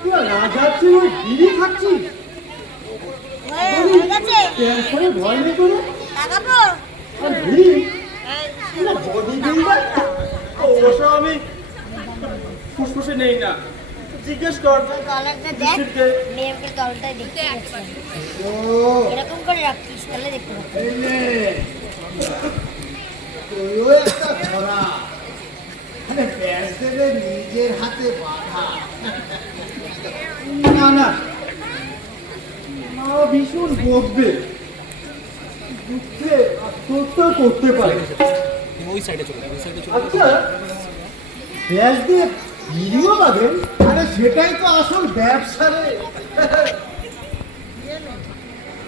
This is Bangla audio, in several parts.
তুই রাজাচ্ছি ওই বিড়ি খাচ্ছিস? ভয় নেই করে অবশ্য আমি ফুসফুসে নেই না, জিজ্ঞেস কর। এরকম করে রাখিস তাহলে দেখতে পাবি। নিজের হাতে বাঁধা না না, মা ভীষণ বকবে, দুঃখে আত্মহত্যা করতে পারে। আচ্ছা, ব্যাস দিয়ে ভিডিও পাবেন? আরে সেটাই তো আসল ব্যবসা রে।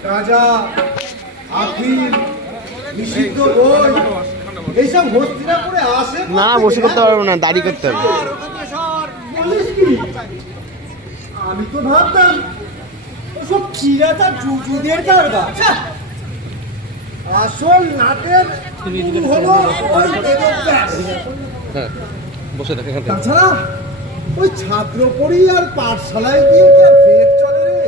গাঁজা, আফিম, নিষিদ্ধ বই, এইসব হস্তিনাপুরে আসে না, বসে করতে পারবো না, দাড়ি করতে হবে। বলিস কি? আমি তো ভাবতাম ওসব চিরাতা জুজুদের কারবার। আসল নাটের হলো ওই বেদব্যাস। বসে দেখে তাছাড়া ওই ছাত্রপড়ি আর পাঠশালায় গিয়ে যা পেট চলে রে,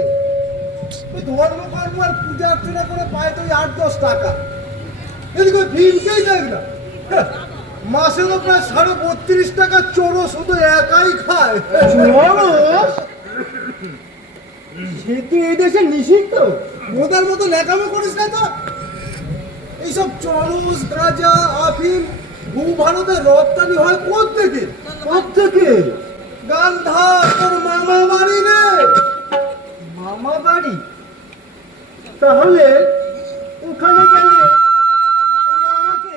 ওই ধর্মকর্ম আর পূজা অর্চনা করে পায় তো 8-10 টাকা। এদিকে ওই ফিল্মকেই দেখ না, মাসে তো প্রায় 32.5 টাকা চোরও শুধু একাই খায়। সে তো এই দেশে নিষিদ্ধ। ওদের মতো লেখামো করিস না তো। এইসব চরস, গাঁজা, আফিম ভারতের রপ্তানি হয় কোত্থেকে? গান্ধা তোর মামা বাড়ি রে। মামা বাড়ি? তাহলে ওখানে গেলে আমাকে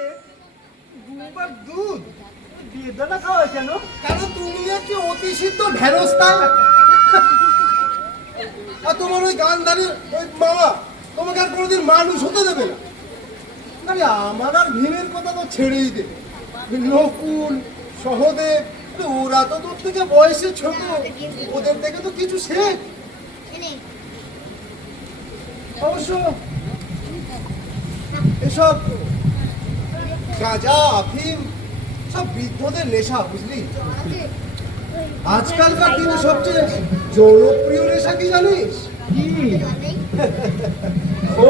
দুবার দুধ দিয়ে দানা খাওয়ায় কেন? কারণ তুমি একটি অতি সিদ্ধ ঢেঁড়স্তা। আর তোমার ওই গান্ধারীর ওই মামা তোমাকে আর কোনোদিন মানুষ হতে দেবে না। আরে আমার আর ভীমের কথা তো ছেড়েই দে। নকুল, সহদেব, ওরা তো তোর থেকে বয়সে ছোট, ওদের থেকে তো কিছু শেখ। অবশ্য এসব গাঁজা, আফিম সব বৃদ্ধদের নেশা, বুঝলি? আজকালকার দিনে সবচেয়ে জনপ্রিয় নেশা কি জানিস? কি?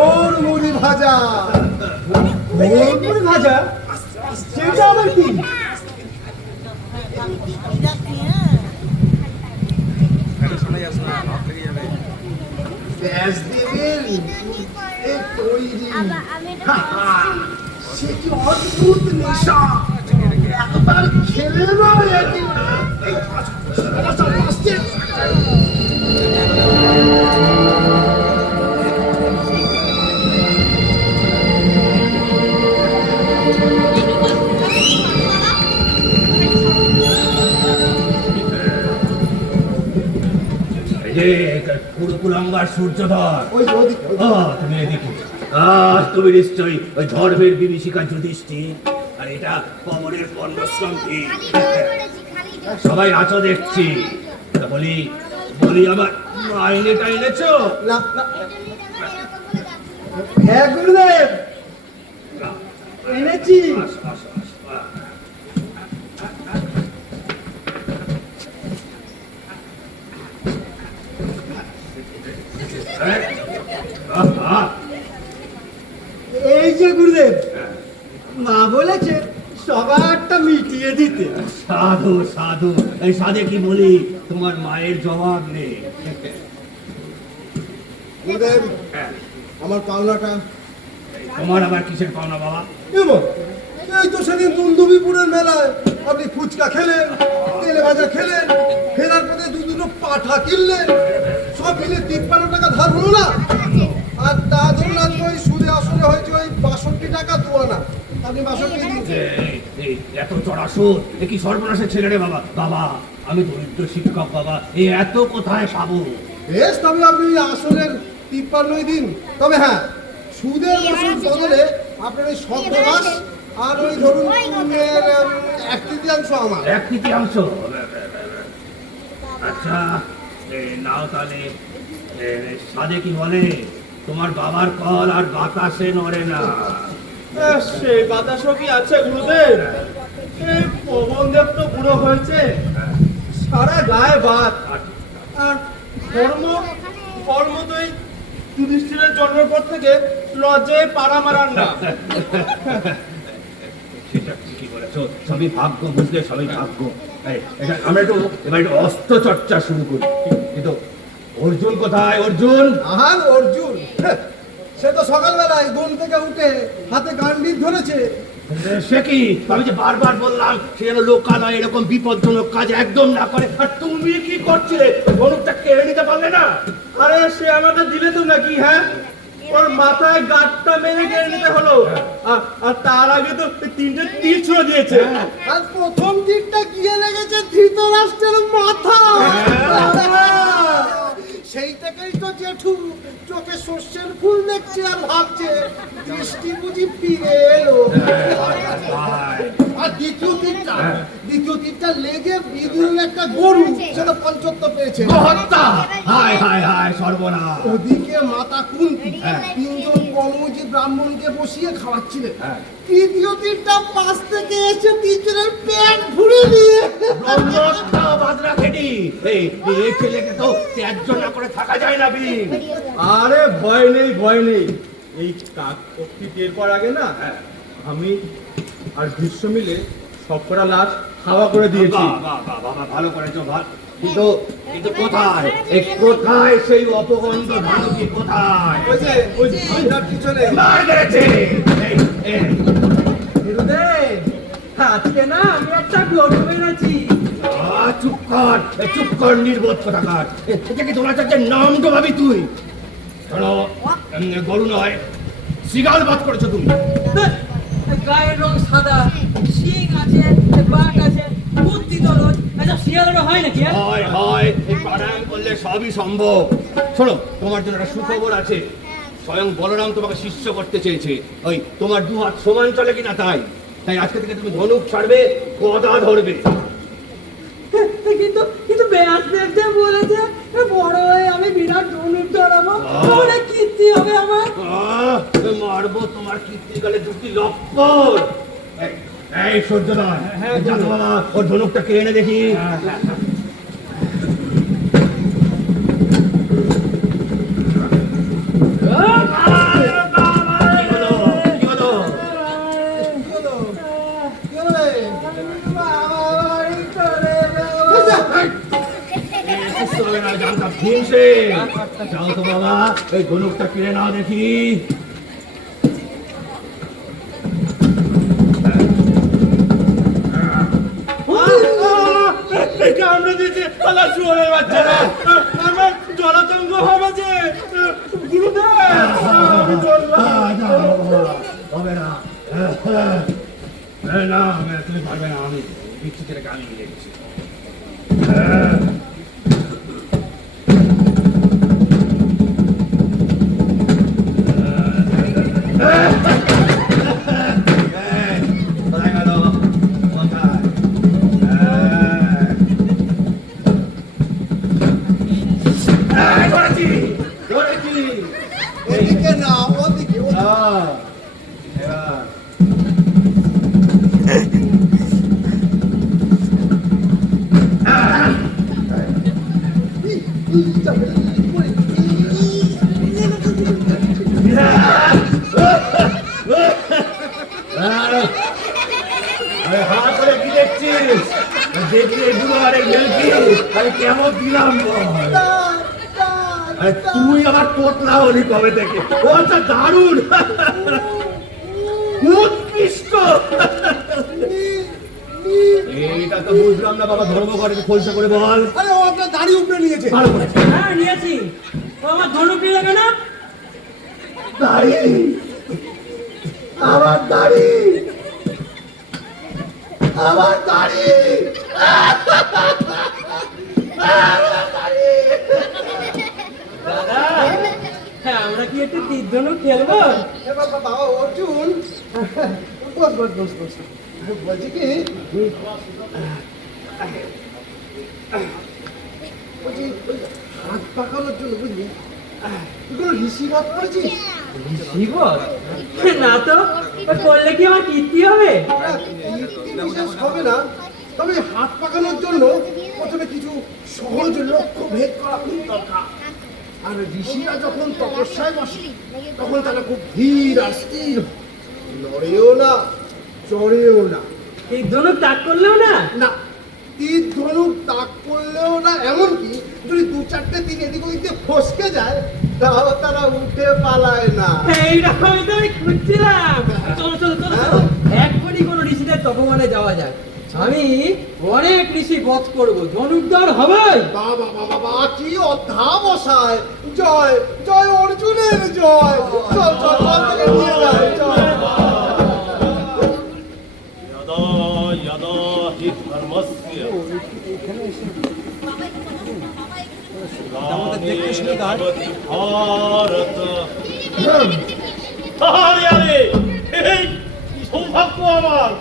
ওর মুড়ি ভাজা। মুড়ি ভাজা? সেটা আবার কি? সে কি অদ্ভুত নেশা! একবার খেলে না সূর্যধর, তুমি এদিকে। তুমি নিশ্চয়ই ওই ধর্মের বিভীষিকা যুধিষ্ঠির, আর এটা কমরের পর্ণশ্রন্থী। সবাই আছো দেখছি। বলি আমার মাইনেটা এনেছো? হ্যাঁ গুরুদেব, এনেছি। এই যে গুরুদেব, মা বলেছে সবারটা মিটিয়ে দিতে। সাধু সাধু, এই সাধে কি বলি, তোমার মায়ের জবাব নেই। গুরুদেব, আমার পাওনাটা। তোমার আবার কিসের পাওনা বাবা? এই তো সেদিন দুন্দুবিপুরের মেলায় আপনি ফুচকা খেলেন, তেলে ভাজা খেলেন, ফেরার পথে দুটো পাঠা কিনলেন, সব মিলে 53 টাকা ধার হলো না? আর তা ধরুন আজকে ওই সুদে আসলে হয়েছে ওই 62 টাকা দোয়ানা। আপনি 62 দিন। এত চড়া সুদ, এ কি সর্বনাশের ছেলে রে বাবা। বাবা, আমি দরিদ্র শিক্ষক বাবা, এত কোথায় পাবো? বেশ, তবে আপনি আসলের 53 দিন। তবে হ্যাঁ, সুদের আসল বদলে আপনার ওই শতভাগ আর ওই ধরুন 1/3 আমার। 1/3? আচ্ছা, নাও তাহলে। সাধে কি বলে, তোমার বাবার কল আর বাতাসে নড়ে না। সেই বাতাসও কি আছে গুরুদেব? এই পবনদেব তো বুড়ো হয়েছে, সারা গায়ে বাদ। আর ধর্ম ধর্ম তো এই যুধিষ্ঠিরের জন্মের পর থেকে লজ্জায় পাড়া মারার না। সেটা ঠিকই বলেছো, সবই ভাগ্য, বুঝলে, সবই ভাগ্য। আমরা এবার একটু অস্ত্র চর্চা শুরু করি। কিন্তু অর্জুন কোথায়? অর্জুন? আর অর্জুন সে তো সকালবেলায় ঘুম থেকে উঠে হাতে গান্ডিব ধরেছে। সে কি? আমি যে বারবার বললাম সে যেন লোকালয় এরকম বিপজ্জনক কাজ একদম না করে। আর তুমি কি করছিলে? ধনুকটা কেড়ে নিতে পারলে না? আরে সে আমাকে দিলে তো নাকি, হ্যাঁ? ওর মাথায় গাঁটটা মেরে কেড়ে নিতে হলো। আর তার আগে তো 3টে তীর ছুঁড়ে দিয়েছে। আর প্রথম তীরটা গিয়ে লেগেছে ধৃতরাষ্ট্রের মাথা। সেই থেকেই তো জেঠু চোখে সর্ষের ফুল দেখছে আর ভাবছে দৃষ্টি বুঝি ফিরে এলো। আর দ্বিতীয় তীরটা লেগে বিদুরের একটা গরু সেটা পঞ্চত্ব পেয়েছে। হত্যা! হায় হায় হায়, সর্বনাশ! ওদিকে মাতা কুন্তি তিনজন কর্মজী ব্রাহ্মণকে বসিয়ে খাওয়াচ্ছিলেন। তৃতীয় তীরটা পাশ থেকে এসে তিনজনের পেট ভরে দিয়ে ব্রহ্মহত্যা বাদরা খেটি। এই ছেলেকে তো ত্যায্য না করে থাকা যায় না, বীর। আরে ভয় নেই, ভয় নেই। এই কাক পক্ষী টের পর আগে না আমি আর ভীষ্ম মিলে সবকটা লাশ খাওয়া করে দিয়েছি। বাবা, ভালো করেছো, ভালো। কিন্তু কিন্তু কোথায়? এই কোথায় সেই অপগন্ধ ধানকি? কোথায়? ওই যে ওই ধানটার পিছনে মার গেছে। আজকে না আমি একটা গরু মেরেছি। চুপ কর, নির্বোধ কোথাকার। এটা কি তোমার চাচ্ছে নাম তো ভাবি তুই? শোনো, গরু নয়, শিগাল বাদ করেছো তুমি। গায়ের রং সাদা, শিং আছে, বাঘ আছে, বুদ্ধি দরজ, আচ্ছা শিয়ালেরও হয় নাকি? হয়, এই প্রাণায়াম করলে সবই সম্ভব। শোনো, তোমার জন্য একটা সুখবর আছে। স্বয়ং বলরাম তোমাকে শিষ্য করতে চেয়েছে। ওই তোমার দু হাত সমান চলে কিনা তাই আজকে থেকে তুমি ধনুক ছাড়বে, গদা ধরবে। কিন্তু ব্যাসদেব যে বলেছে বড় হয়ে আমি বিরাট ধনুক ধরাবো, অনেক কীর্তি হবে আমার। মারবো তোমার কীর্তিকালে দুটি লক্ষণ। এই সূর্যদয়, জানো বাবা, ওর ধনুকটা কে এনে দেখি। যাও তো বাবা, এই ধনুকটা কিনে নাও দেখি। কামড়ে দিয়েছে পালা শুয়োরের বাচ্চারা। আমার জলাতঙ্ক হবে যে। গুরুদেব, আমি চললাম। হবে না, না, তুমি পারবে না। আমি দিচ্ছি, ছেলেকে আমি নিয়ে দিচ্ছি। এদিকে না ওদিকে। হাত করে কি দেখছিস? দেখি এগুলো আরে গেলকি আমি কেমন দিলাম বল। তুই আমার তোতলা হলি কবে থেকে? ও আচ্ছা, দারুণ, উৎকৃষ্ট। এইটা তো বুঝলাম না বাবা, ধর্ম করে খোলসা করে বল। আরে ও আপনার দাড়ি উপরে নিয়েছে। ভালো করেছে। হ্যাঁ নিয়েছি। ও আমার ধনুক নিয়ে যাবে না? দাড়ি, আমার দাড়ি, আমার দাড়ি, দাদা, হ্যাঁ আমরা কি একটু তীর ধনুক খেলবো? বাবা অর্জুন, বস। বলছি কি হাত পাকানোর জন্য বুঝলি কোনো ঋষিবাদ করেছিস? জীবন না তো, করলে কি আমার কীর্তি হবে? বিশেষ হবে না, তবে এই হাত পাকানোর জন্য প্রথমে কিছু সহজ লক্ষ্য ভেদ করা খুব দরকার। আর ঋষিরা যখন তপস্যায় বসে তখন তারা খুব ধীর আর স্থির হয়। নড়েও না, চড়েও না, এই ধনুক তাক করলেও না। না তীর ধনুক তাক করলেও না, এমনকি যদি দু চারটে তীর এদিক ওদিক দিয়ে ফসকে যায় তাও তারা উঠে পালায় না। এইরকমই তো আমি খুঁজছিলাম। চলো চলো চলো চলো, এক্ষুনি কোনো ঋষিদের তপবনে যাওয়া যায়। আমি অনেক ঋষি বধ করবো, ধনুকদার হবে। বাবা বাবা বাবা, কি অধ্যাবসায়! জয় জয় অর্জুনের জয়! চল চল চল থেকে নিয়ে যায়, চল। यदा यदा हि धर्मस्य ग्लानिर्भवति भारत। আরে আরে, এই কি সৌভাগ্য আমার!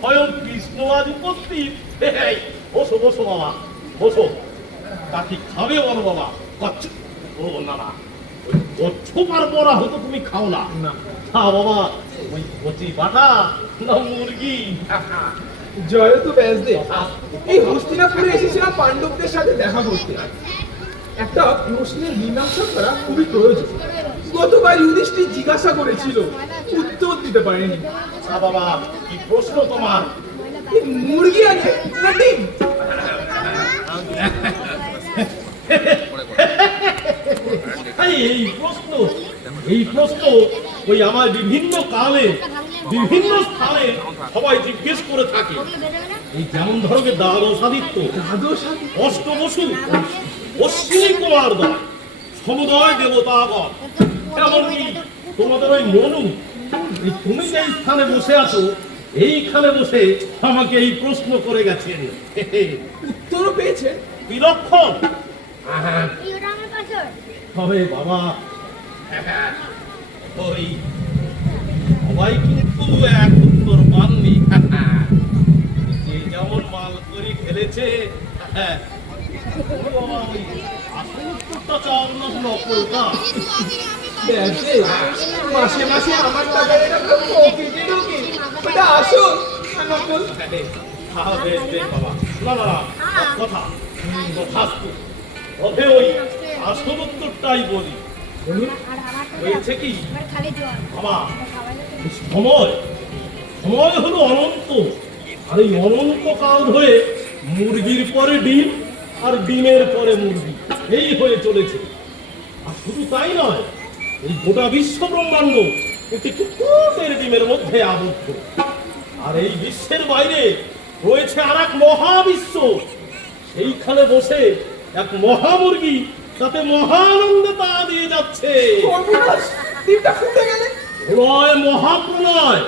স্বয়ং কৃষ্ণ আজ উপস্থিত। এই, বসো বসো বাবা, বসো। তা কি খাবে বলো বাবা? কচ্ছপ? ও না না, ওই কচ্ছপ আর বড়া হতো তুমি খাও না। না হ্যাঁ বাবা, ওই কচি বাটা না মুরগি। জয় তো ব্যাসদে, এই হস্তিনাপুরে এসেছিলাম পাণ্ডবদের সাথে দেখা করতে। একটা প্রশ্নের মীমাংসা করা খুবই প্রয়োজন। গতবার যুধিষ্ঠির জিজ্ঞাসা করেছিল, উত্তর দিতে পারেনি। না বাবা, কি প্রশ্ন তোমার? এই মুরগি আগে না ডিম? এই প্রশ্ন ওই আমার বিভিন্ন কালে বিভিন্ন স্থানে সবাই জিজ্ঞেস করে থাকে। এই যেমন ধরো যে দ্বাদশ আদিত্য, অষ্ট বসু, অশ্বিনী কুমার দয়, সমুদয় দেবতাগণ, এমনকি তোমাদের ওই মনু, এই তুমি যে স্থানে বসে আছো এইখানে বসে আমাকে এই প্রশ্ন করে গেছেন। উত্তরও পেয়েছে। বিলক্ষণ। ওটা আমার পাসওয়ার্ড। তবে বাবা, ওই সবাই কিন্তু এক উত্তর পাননি। যে যেমন মাল করে খেলেছে, ওই আসল উত্তরটা চাও না নকলটা। ব্যাসদে, মাসে মাসে আমার টাকা এরকম পকেটে ঢোকে, ওটা আসল না নকল? হ্যাঁ, বেশ বেশ বাবা, না না না, কথা তথাস্তু। তবে ওই আসল উত্তরটাই বলি। আর আমার হয়েছে কি আমার খালি জল। বাবা, খাওয়ালে সময় সময় হলো অনন্ত, আর এই অনন্ত কাল ধরে মুরগির পরে ডিম আর ডিমের পরে মুরগি, এই হয়ে চলেছে। আর শুধু তাই নয়, এই গোটা বিশ্ব ব্রহ্মাণ্ড একটি কুকুরের ডিমের মধ্যে আবদ্ধ। আর এই বিশ্বের বাইরে রয়েছে আর এক মহাবিশ্ব, সেইখানে বসে এক মহামুরগি তাতে মহানন্দে পা দিয়ে যাচ্ছে। সর্বনাশ, ডিমটা ফুটে গেলে? প্রলয় মহাপ্রলয়,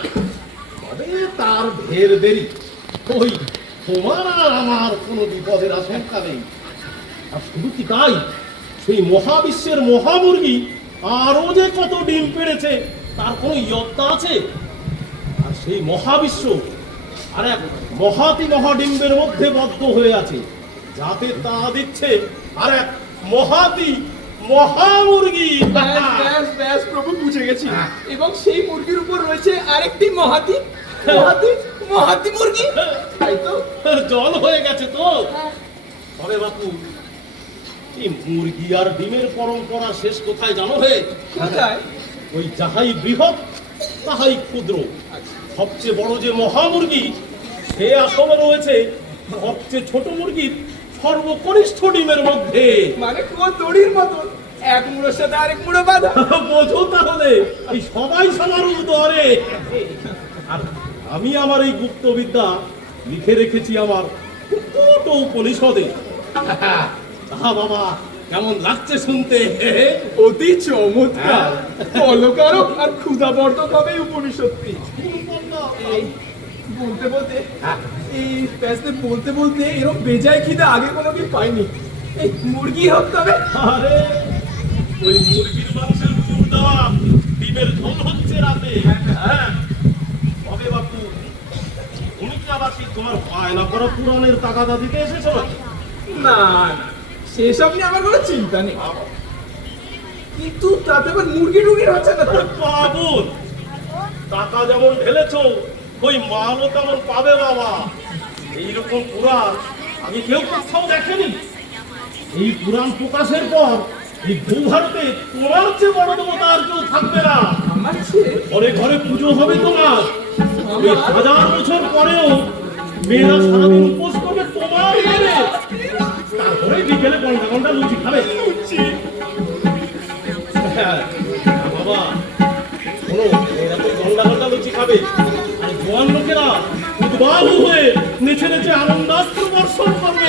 তবে তার ঢের দেরি। ওই তোমার আর আমার কোনো বিপদের আশঙ্কা নেই। আর শুধু কি তাই, সেই মহাবিশ্বের মহামুরগি আরো যে কত ডিম পেড়েছে তার কোনো ইয়ত্তা আছে? আর সেই মহাবিশ্ব আর এক মহাতি মহাডিম্বের মধ্যে বদ্ধ হয়ে আছে, যাতে তা দিচ্ছে আর এক মহাতি মহামুরগি। ব্যাস ব্যাস ব্যাস প্রভু, বুঝে গেছি। এবং সেই মুরগির উপর রয়েছে আরেকটি মহাতি মহাতি মহাতি মুরগি, তাই তো? জল হয়ে গেছে তো। তবে বাপু, এই মুরগি আর ডিমের পরম্পরা শেষ কোথায় জানো হে? কোথায়? ওই যাহাই বৃহৎ তাহাই ক্ষুদ্র। সবচেয়ে বড় যে মহামুরগি, সে আসলে রয়েছে সবচেয়ে ছোট মুরগির সর্বকনিষ্ঠ ডিমের মধ্যে। মানে কুয়োর দড়ির মতন, এক মুড়োর সাথে আরেক মুড়ো বাঁধা। বোঝো তাহলে, এই সবাই সবার উদরে। আর আমি আমার এই গুপ্ত বিদ্যা লিখে রেখেছি আমার কুকুটো উপনিষদে। হ্যাঁ বাবা, কেমন লাগছে শুনতে? অতি চমৎকার, অলকারক আর ক্ষুধাবর্ধক হবে এই উপনিষদটি। এই বলতে বলতে এই ব্যাসদে বলতে বলতে এরকম বেজায় খিদে আগে কোনোদিন পাইনি। এই মুরগি হোক তবে। আরে ওই মুরগির মাংসের পুর দেওয়া ডিমের ঝোল হচ্ছে রাতে। হ্যাঁ, তবে বাপু, তুমি কি আবার কি তোমার বায়না করা পুরাণের তাগাদা দিতে এসেছো? না না, সেসব নিয়ে আমার কোনো চিন্তা নেই, কিন্তু তাতে আবার মুরগি টুরগির হচ্ছে না তো। পাগল, টাকা যেমন ঢেলেছো ওই মালও তেমন পাবে বাবা। এইরকম পুরাণ আমি কেউ কোথাও দেখেনি। এই পুরাণ প্রকাশের পর এই ভূভারতে তোমার চেয়ে বড় দেবতা আর কেউ থাকবে না। আমার ছেলে ঘরে ঘরে পুজো হবে তোমার। এই 1000 বছর পরেও মেয়েরা সারাদিন উপোস করবে তোমার ঘরে। তারপরে বিকেলে ঘন্টা ঘন্টা লুচি খাবে। হ্যাঁ, বাবা শোনো, এরা তো ঘন্টা ঘন্টা লুচি খাবে, আর জোয়ান লোকেরা উদ্বাহু হয়ে নেচে নেচে আনন্দাস্ত্র বর্ষণ করবে।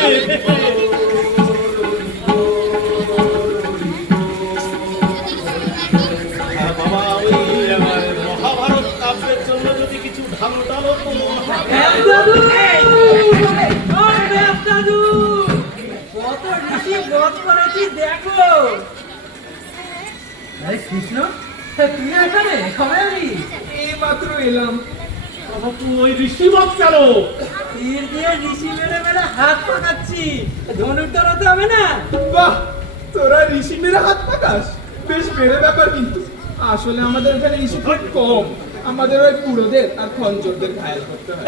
হ্যাঁ, বাবা ওই মহাভারত কাব্যের জন্য যদি কিছু ঢাল ডালো তো দাদু দাদু কত ঋষি বধ করেছি দেখো। আরে কৃষ্ণ তুমি এখানে কবে আলি? এই মাত্র এলাম। বাবা তুই ঋষিবাদ কেন? তীর দিয়ে ঋষি মেরে মেরে হাত পাকাচ্ছি, ধনুর্ধর হতে হবে না? বাহ, তোরা ঋষি মেরে হাত পাকাস, বেশ বেড়ে ব্যাপার। কিন্তু আসলে আমাদের এখানে ঋষি খুব কম, আমাদের ওই পুরোদের আর খঞ্জরদের ঘায়াল করতে হয়।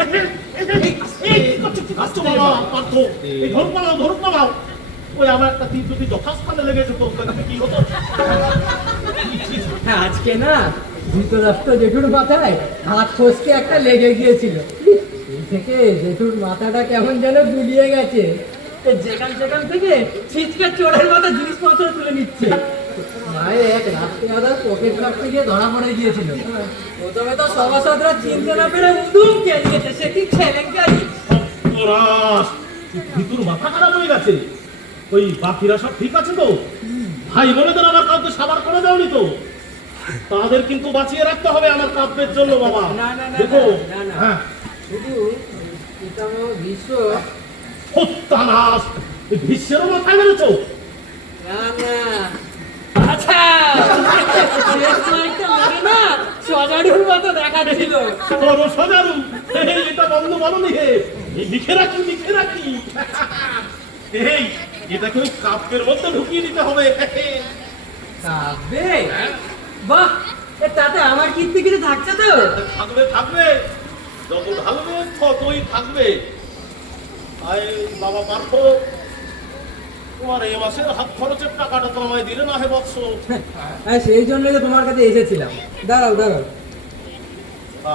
ওই আমার একটা তীর যদি যথাস্থানে লেগেছে তো ওখানে কি হতো? আজকে না ধৃতরাষ্ট্র জেঠুর মাথায় হাত ফসকে একটা লেগে গিয়েছিল। এই থেকে জেঠুর মাথাটা কেমন যেন গুলিয়ে গেছে। যেখান সেখান থেকে ছিচকে চোরের মতো জিনিসপত্র তুলে নিচ্ছে। মায়ের এক রাত্রে আদার পকেট রাখতে গিয়ে ধরা পড়ে গিয়েছিল। প্রথমে তো সভাসদরা চিনতে না পেরে উদুম কেলিয়েছে, সে কি ছেলেঙ্কারি। ভিতুর মাথা খারাপ হয়ে গেছে। ওই বাকিরা সব ঠিক আছে তো? ভাই বোনেদের আমার কাউকে সাবার করে দেওনি তো? তাদের কিন্তু বাঁচিয়ে রাখতে হবে আমার কাব্যের জন্য বাবা। না, না, না, দেখো, না, না। হ্যাঁ, শুধু পিতামহ ভীষ্ম সত্যানাশ, এই ভীষ্মেরও মাথায় মেরেছো? না না, আচ্ছা শেষ মাইকটা মেরে না সজারুর মতো দেখাচ্ছিল। বড় সজারু, এটা বন্ধ বলনি হে, এই লিখে রাখি লিখে রাখি। এই এটাকে ওই কাব্যের মধ্যে ঢুকিয়ে দিতে হবে। কাব্যে? বাহ, তাতে আমার কীর্তি কিছু থাকছে তো? থাকবে থাকবে, যত ঢালবে ততই থাকবে। আয় বাবা পার্থ, তোমার এই মাসের হাত খরচের টাকাটা তো আমায় দিলে না হে বৎস? হ্যাঁ, সেই জন্যই তো তোমার কাছে এসেছিলাম। দাঁড়াও দাঁড়াও,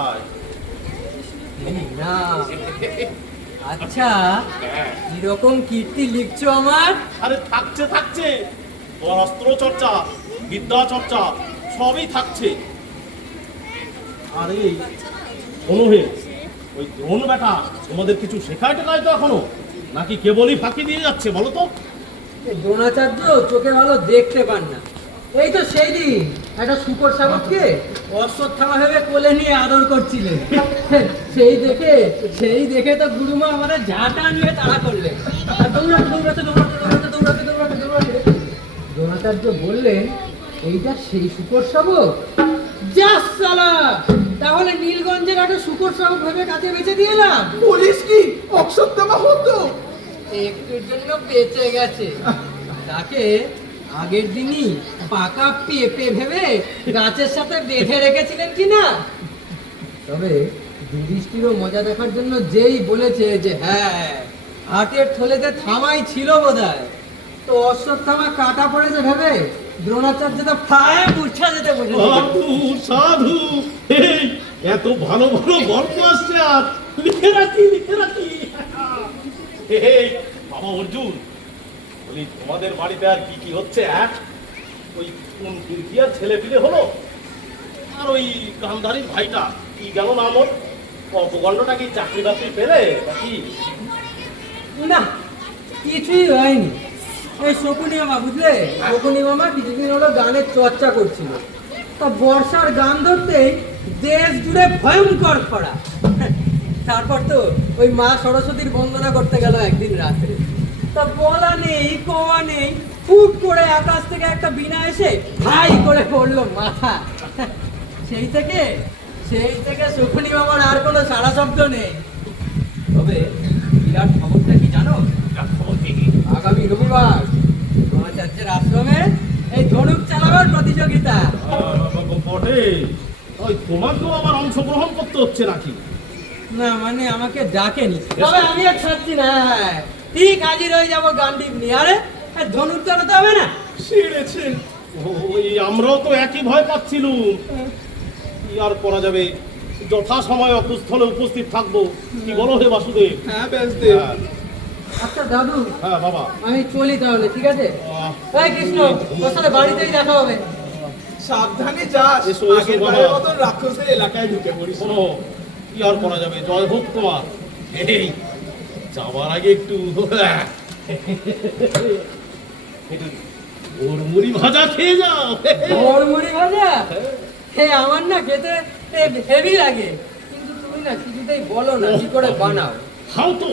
আয়। এই না, আচ্ছা কিরকম কীর্তি লিখছো আমার? আরে থাকছে থাকছে, তোমার অস্ত্র চর্চা, বিদ্যা চর্চা সবই থাকছে। আরে শোনো হে, ওই দ্রোণ বেটা তোমাদের কিছু শেখায় টেখায় তো এখনো, নাকি কেবলই ফাঁকি দিয়ে যাচ্ছে বলো তো? দ্রোণাচার্য চোখে ভালো দেখতে পান না। এই তো সেই দিন একটা শুকর শাবককে অশ্বত্থামা ভেবে কোলে নিয়ে আদর করছিলেন। সেই দেখে তো গুরুমা আমাদের ঝাঁটা নিয়ে তাড়া করলেন। আর দৌড়াতে। দ্রোণাচার্য বললেন, এইটা সেই শুকর শাবক? যা সালা, তাহলে নীলগঞ্জের একটা শুকর শাবক ভেবে কাছে বেঁচে দিয়ে এলাম। বলিস কি অশ্বত্থামা হতো? একটুর জন্য বেঁচে গেছে। তাকে আগের দিনই পাকা পেঁপে ভেবে গাছের সাথে বেঁধে রেখেছিলেন কিনা? তবে যুধিষ্ঠিরও মজা দেখার জন্য যেই বলেছে যে হ্যাঁ হাটের থলেতে থামাই ছিল বোধহয়, তো অশ্বত্থামা কাটা পড়েছে ভেবে দ্রোণাচার্য তো প্রায় মূর্ছা যেতে বসেছে। সাধু সাধু, এই এত ভালো ভালো গল্প আসছে, আর লিখে রাখি লিখে রাখি। এই বাবা অর্জুন, বলি তোমাদের বাড়িতে আর কি কি হচ্ছে? ওই কোন কিরকিয়ার ছেলে পিলে হলো, আর ওই গান্ধারীর ভাইটা কি গেল নাম ওর, অপগণ্ডটা কি চাকরি বাকরি পেলে নাকি? না, কিছুই হয়নি। এই শকুনি মামা, বুঝলে, শকুনি মামা কিছুদিন হলো গানের চর্চা করছিল। তা বর্ষার গান ধরতেই দেশ জুড়ে ভয়ঙ্কর খরা। তারপর তো ওই মা সরস্বতীর বন্দনা করতে গেল একদিন রাত্রে। তা বলা নেই কওয়া নেই, ফুট করে আকাশ থেকে একটা বিনা এসে ভাই করে পড়লো মাথা। সেই থেকে শকুনি মামার আর কোনো সারা শব্দ নেই। তবে বিরাট খবরটা কি জানো? আগামী রবিবার দ্রোণাচার্যের আশ্রমে এই ধনুক চালাবার প্রতিযোগিতা। বটে, ওই তোমাকেও আবার অংশগ্রহণ করতে হচ্ছে নাকি? না মানে আমাকে ডাকেনি, তবে আমি আর ছাড়ছি না। হ্যাঁ, ঠিক হাজির হয়ে যাবো গান্ডিব নিয়ে। আরে ধনুর্ধর হতে হবে না? ছেড়েছেন। ওই আমরাও তো একই ভয় পাচ্ছিলুম। কি আর করা যাবে, যথা সময় অকুস্থলে উপস্থিত থাকবো। কি বলো হে বাসুদেব? হ্যাঁ ব্যাসদেব। হ্যাঁ, আচ্ছা দাদু, হ্যাঁ বাবা। আমি চলি তাহলে, ঠিক আছে? এই কৃষ্ণ, তোর সাথে বাড়িতেই দেখা হবে। সাবধানে যাস, এসো, এসো আগের বাবা। বারের মতন রাক্ষসের এলাকায় ঢুকে পড়িস। শোনো, কি আর করা যাবে, জয় হোক তোমার। এই যাওয়ার আগে একটু ওর মুড়ি ভাজা খেয়ে যাও। ওর মুড়ি ভাজা? হে আমার না খেতে হেভি লাগে, কিন্তু তুমি না কিছুতেই বলো না কি করে বানাও। খাও তো,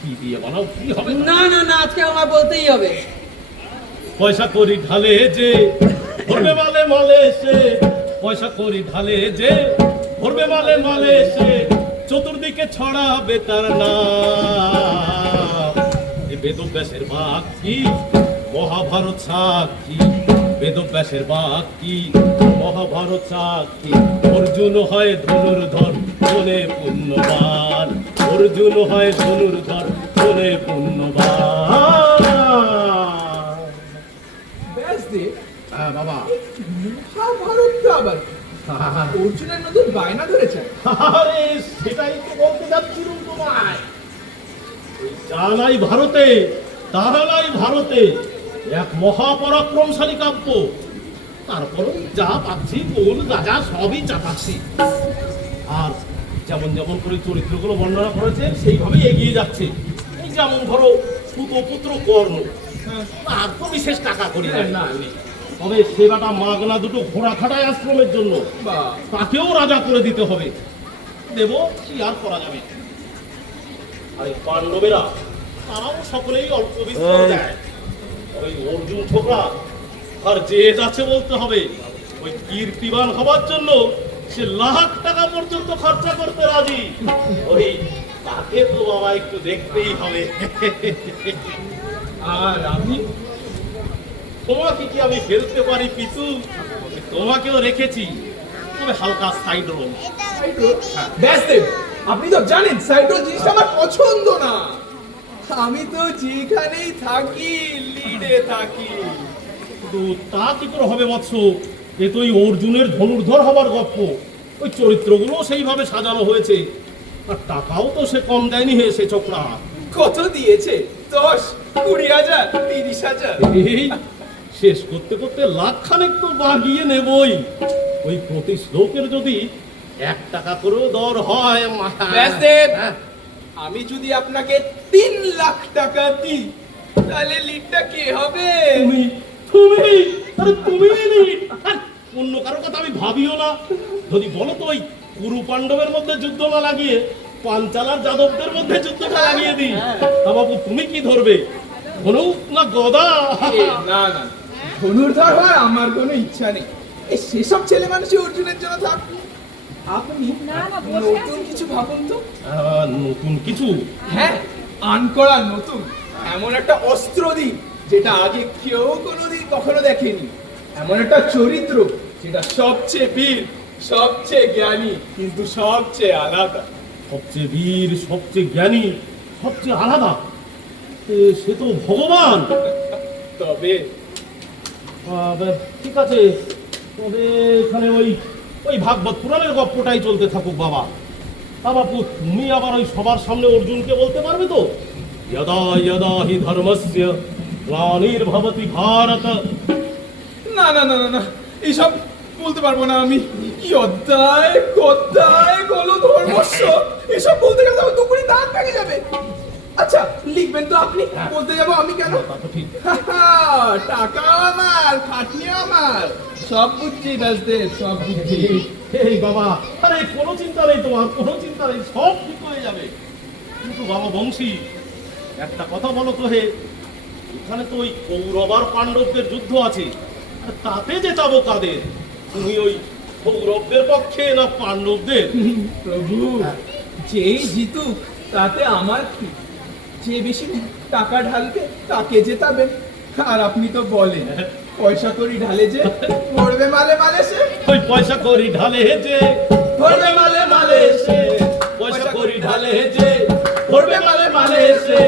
কি দিয়ে বানাও, কি হবে? না না না, আজকে আমার বলতেই হবে। পয়সা করি ঢালে যে ভরবে মালে মালে এসে, পয়সা করি ঢালে যে ভরবে মালে মালে এসে, চতুর্দিকে ছড়াবে তার নাম। এ বেদব্যাসের বাক্যি মহাভারত সাক্ষী, বেদব্যাসের বাক্যি মহাভারত সাক্ষী। অর্জুন হয় ধনুর্ধর বলে পুণ্যবান, অর্জুন হয় ধনুর্ধর বলে পুণ্যবান। ব্যাসদেব, হ্যাঁ বাবা। মহাভারতটা আবার কি? অর্জুনের নতুন বায়না ধরেছে। আরে সেটাই তো বলতে যাচ্ছিলাম তোমায়। ওই যা নাই ভারতে তারা নাই ভারতে, এক মহাপরাক্রমশালী কাব্য। তারপরও যা পাচ্ছি গোল গাজা সবই চাপাচ্ছি। আর যেমন যেমন করে চরিত্রগুলো বর্ণনা করেছে সেইভাবে এগিয়ে যাচ্ছে। এই যেমন ধরো সুতপুত্র কর্ণ, আর তো বিশেষ টাকা করি না, তবে সেবাটা মাগনা দুটো ঘোড়া খাটায় আশ্রমের জন্য, বা তাকেও রাজা করে দিতে হবে। দেব, কি আর করা যাবে। আর এই পাণ্ডবেরা তারাও সকলেই অল্প বিস্তর দেয়। ওই অর্জুন ছোকরা আর যে যাচ্ছে বলতে হবে, ওই কীর্তিবান হবার জন্য সে লাখ টাকা পর্যন্ত খরচা করতে রাজি। ওই তাকে তো বাবা একটু দেখতেই হবে। আর আমি তোমাকে কি আমি ফেলতে পারি পিতু? তোমাকেও রেখেছি, তবে হালকা সাইড রোল। ব্যাসদেব, আপনি তো জানেন সাইড রোল জিনিসটা আমার পছন্দ না। আমি তো যেখানেই থাকি লিডে থাকি। কিন্তু তা কি করে হবে বৎস? এ তো ওই অর্জুনের ধনুর্ধর হবার গপ্প। ওই চরিত্রগুলো সেইভাবে সাজানো হয়েছে, আর টাকাও তো সে কম দেয়নি হে সে ছোকরা। কত দিয়েছে? 10, 20,000, 30,000? এই শেষ করতে করতে লাখ খানেক তো বাগিয়ে নেবই। ওই প্রতি শ্লোকের যদি 1 টাকা করেও দর হয়। ব্যাসদেব, হ্যাঁ, আমি যদি আপনাকে 3 লাখ টাকা দিই তাহলে লিডটা কে হবে? তুমি তুমি আরে তুমি lead। আর অন্য কারো কথা আমি ভাবিও না। যদি বলো তো ওই কুরু পাণ্ডবের মধ্যে যুদ্ধ না লাগিয়ে পাঞ্চালার যাদবদের মধ্যে যুদ্ধটা লাগিয়ে দিই, তা বাবু তুমি কি ধরবে, ধনুক না গদা? না না, ধনুর্ধর হওয়ার আমার কোনো ইচ্ছা নেই। এই সেসব ছেলে মানুষই অর্জুনের জন্য থাক। আপনি নতুন কিছু ভাবুন তো। নতুন কিছু? হ্যাঁ, আনকরা নতুন এমন একটা অস্ত্র দিন যেটা আগে কেউ কোনোদিন কখনো দেখেনি। এমন একটা চরিত্র যেটা সবচেয়ে বীর, সবচেয়ে জ্ঞানী, কিন্তু সবচেয়ে আলাদা। সবচেয়ে বীর, সবচেয়ে জ্ঞানী, সবচেয়ে আলাদা, সে তো ভগবান। তবে ঠিক আছে, তবে এখানে ওই ওই ভাগবত পুরাণের গপ্পটাই চলতে থাকুক বাবা। তা বাপু তুমি আবার ওই সবার সামনে অর্জুনকে বলতে পারবে তো, যদা যদা হি ধর্মস্য গ্লানির্ভবতি ভারত। না না না না না, এইসব বলতে পারবো না আমি। কি অধ্যায় গদ্যায় গলো ধর্মস্য, এসব বলতে গেলে তো দুপুরি দাঁত ভেঙে যাবে। আচ্ছা লিখবেন তো আপনি, বলতে যাবো আমি কেন? তা তো ঠিক। টাকা আমার, খাটনি আমার, সব বুঝছি ব্যাসদেব, সব বুঝছি। এই বাবা, আরে কোনো চিন্তা নেই তোমার, কোনো চিন্তা নেই, সব ঠিক হয়ে যাবে। কিন্তু বাবা বংশী, একটা কথা বলো তো হে, এখানে তো ওই কৌরব আর পাণ্ডবদের যুদ্ধ আছে, আর তাতে জেতাবো কাদের? তুমি ওই কৌরবদের পক্ষে না পাণ্ডবদের? প্রভু, যেই জিতুক তাতে আমার কি? যে বেশি টাকা ঢালবে তাকে জেতাবেন। আর আপনি তো বলেন পয়সা করি ঢালে যে মরবে মালে মালে সে। ওই পয়সা করি ঢালে যে ধরবে মালে মালে সে, পয়সা করি ঢালে যে পড়বে মালে মালে এসে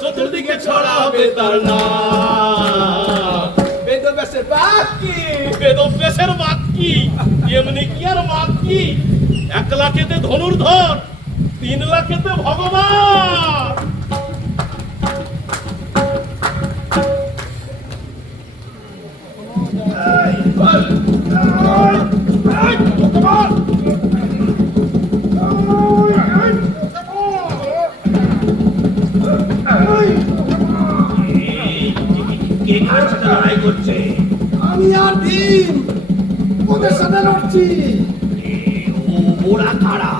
চতুর্দিকে ছড়াবে তার নাম। বেদব্যাসের বাকি বেদব্যাসের বাক্যি এমনি কি আর বাক্যি? 1 লাখেতে ধনুর্ধর, 3 লাখেতে ভগবান। কে কার সাথে লড়াই করছে? আমি আর ভীম ওদের সাথে লড়ছি। ওরা কারা?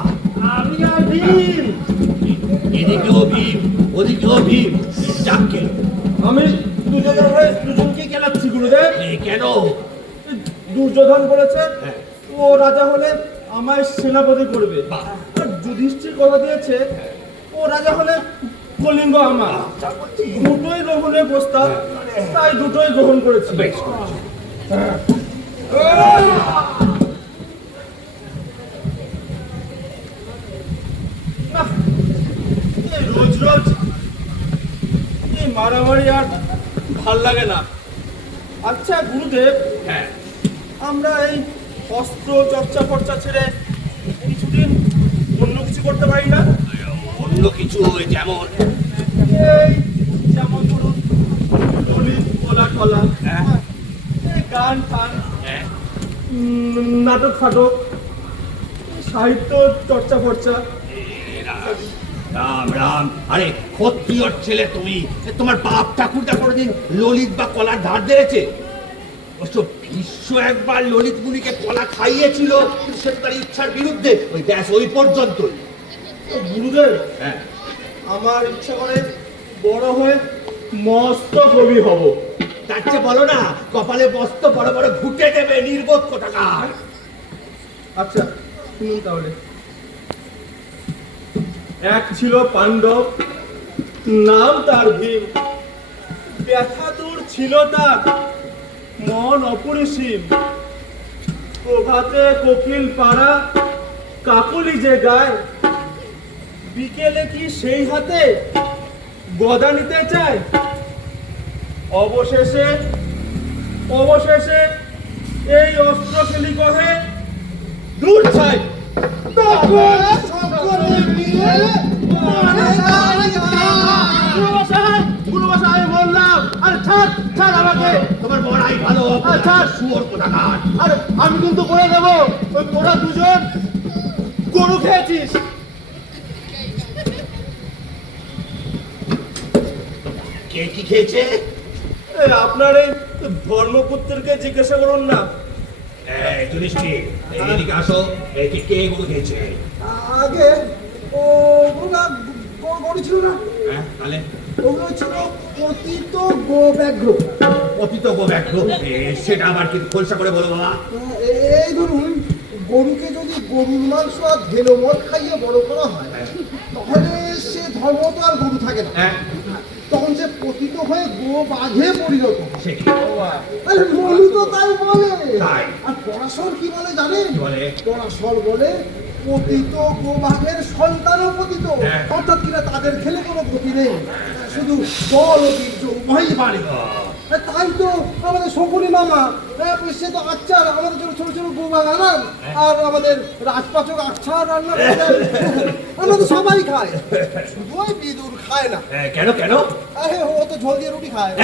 আমি আর ভীম। এদিকেও ভীম, ওদিকেও ভীম, যাক কেন? আমি দুজনের হয়ে দুজনকে খেলাচ্ছি গুরুদেব। কেন? দুর্যোধন বলেছে হ্যাঁ। ও রাজা হলে আমায় সেনাপতি করবে। বাহ। আর যুধিষ্ঠির কথা দিয়েছে ও রাজা হলে কলিঙ্গ আমার। দুটোই গ্রহণের প্রস্তাব, তাই দুটোই গ্রহণ করেছি। বেশ করেছো। নাহ, এই রোজ রোজ এই মারামারি আর ভাল লাগে না। আচ্ছা গুরুদেব, হ্যাঁ, আমরা এই অস্ত্র চর্চা ফর্চা ছেড়ে কিছুদিন অন্য কিছু করতে পারি না? অন্য কিছু যেমন? এই যেমন ধরুন দলিত কলা টলা, হ্যাঁ, এই গান টান, হ্যাঁ। নাটক ফাটক, সাহিত্য চর্চা ফর্চা। রাম রাম, আরে ক্ষত্রিয়র ছেলে তুমি, তোমার বাপ ঠাকুরটা কোনোদিন ললিত বা কলার ধার দিয়েছে? অবশ্য ভীষ্ম একবার ললিত মুনিকে কলা খাইয়েছিল, কিন্তু সেটা তার ইচ্ছার বিরুদ্ধে। ওই ব্যাস ওই পর্যন্তই। গুরুদেব, হ্যাঁ, আমার ইচ্ছা করে বড় হয়ে মস্ত কবি হব। তার চেয়ে বলো না, কপালে বস্ত বড় বড় ঘুটে দেবে, নির্বোধ কোথাকার। আচ্ছা শুনুন তাহলে। এক ছিল পাণ্ডব, নাম তার ভীম। ব্যথাতুর ছিল তার মন অপরিসীম। প্রভাতে কোকিল পাড়া, কাকলি যে গায়, বিকেলে কি সেই হাতে গদা নিতে চায়। অবশেষে অবশেষে এই অস্ত্র খেলি কহে দূর ছাই। সকলে মিলে গুরুমশাই, আমি বললাম, আরে ছাড় ছাড় আমাকে। তোমার বড়াই ভালো। আচ্ছা। শুয়োর কোথাকার। আরে আমি কিন্তু বলে দেবো, ওই তোরা দুজন গরু খেয়েছিস। কে কি খেয়েছে? এই আপনার এই ধর্মপুত্রকে জিজ্ঞাসা করুন না। এই যুধিষ্ঠির, এদিকে আসো। কে গরু খেয়েছে? আগে ওগুলো গরু ছিল না, হ্যাঁ, তাহলে ওগুলো ছিল পতিত গো ব্যাঘ্র। অতীত গোব্যাঘ্র। সেটা আবার কি খোলসা করে বলো বাবা। এই ধরুন, গরুকে যদি গরুর মাংস আর ধেলো মদ খাইয়ে বড় করা হয়, তাহলে সে ধর্ম তো আর গরু থাকে না। হ্যাঁ, তখন সে পতিত হয়ে গো বাঘে পরিণত হয়। সে কি? আরে মনু তো তাই বলে। তাই? আর পরাশর কি বলে জানেন? কি বলে? পরাশর বলে পতিত গো বাঘের সন্তানও পতিত। হ্যাঁ। অর্থাৎ কিনা তাদের খেলে কোনো গতি নেই, শুধু বল ও বীর্য উভয়ই বাড়ে। তাই তো আমাদের শকুনি মামা, সে তো আচ্ছা আমাদের জন্য ছোট ছোট গো বাঘ আনান, আর আমাদের রাজপাচক আচ্ছা রান্না করে দেন। আমরা তো সবাই খাই, শুধু ওই বিদুর খায় না। কেন কেন? আরে ও তো ঝোল দিয়ে রুটি খায়।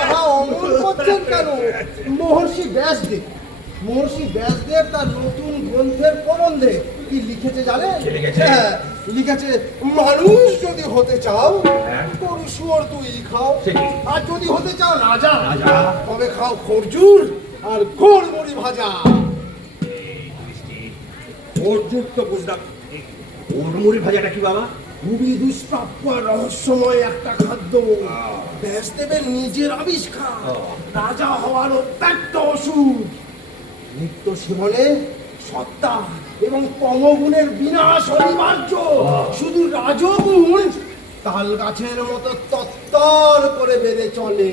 আহা, অমন করছেন কেন? মহর্ষি ব্যাসদেব তার নতুন গ্রন্থের প্রবন্ধে কি লিখেছে জানেন? কি লিখেছে? হ্যাঁ, লিখেছে, মানুষ যদি হতে চাও হ্যাঁ। গরু শুয়োর তুই খাও, সে কি? আর যদি হতে চাও রাজা রাজা? তবে খাও খরজুর আর গোলমরি ভাজা। খরজুর তো বুঝলাম, ওরমুড়ি ভাজাটা কি বাবা? খুবই দুষ্প্রাপ্য আর রহস্যময় একটা খাদ্য, ব্যাসদেবের নিজের আবিষ্কার, রাজা হওয়ার অত্যন্ত ওষুধ। নিত্য সেবনে সত্তা এবং তমগুণের বিনাশ অনিবার্য। শুধু রাজগুণ তাল গাছের মতো তত্তর করে বেড়ে চলে।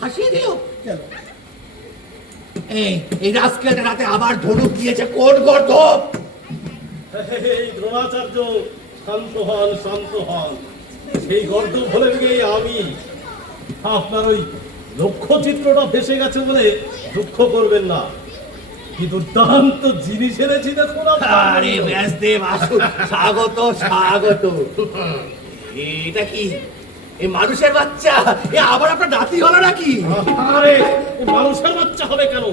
হাসিয়ে দিও। এই রাজকেলটা রাতে আবার ধনুক দিয়েছে কোন গর্ধ? এই দ্রোণাচার্য, শান্ত হন। সেই গর্দ ভুলে গিয়ে আমি আপনার ওই লক্ষ্য চিত্রটা ভেসে গেছে বলে দুঃখ করবেন না। কি দুর্দান্ত জিনিস এনেছি দেখুন। আরে ব্যাসদেব আসুন, স্বাগত। এটা কি এই মানুষের বাচ্চা? এ আবার আপনার নাতি হলো নাকি? আরে মানুষের বাচ্চা হবে কেন?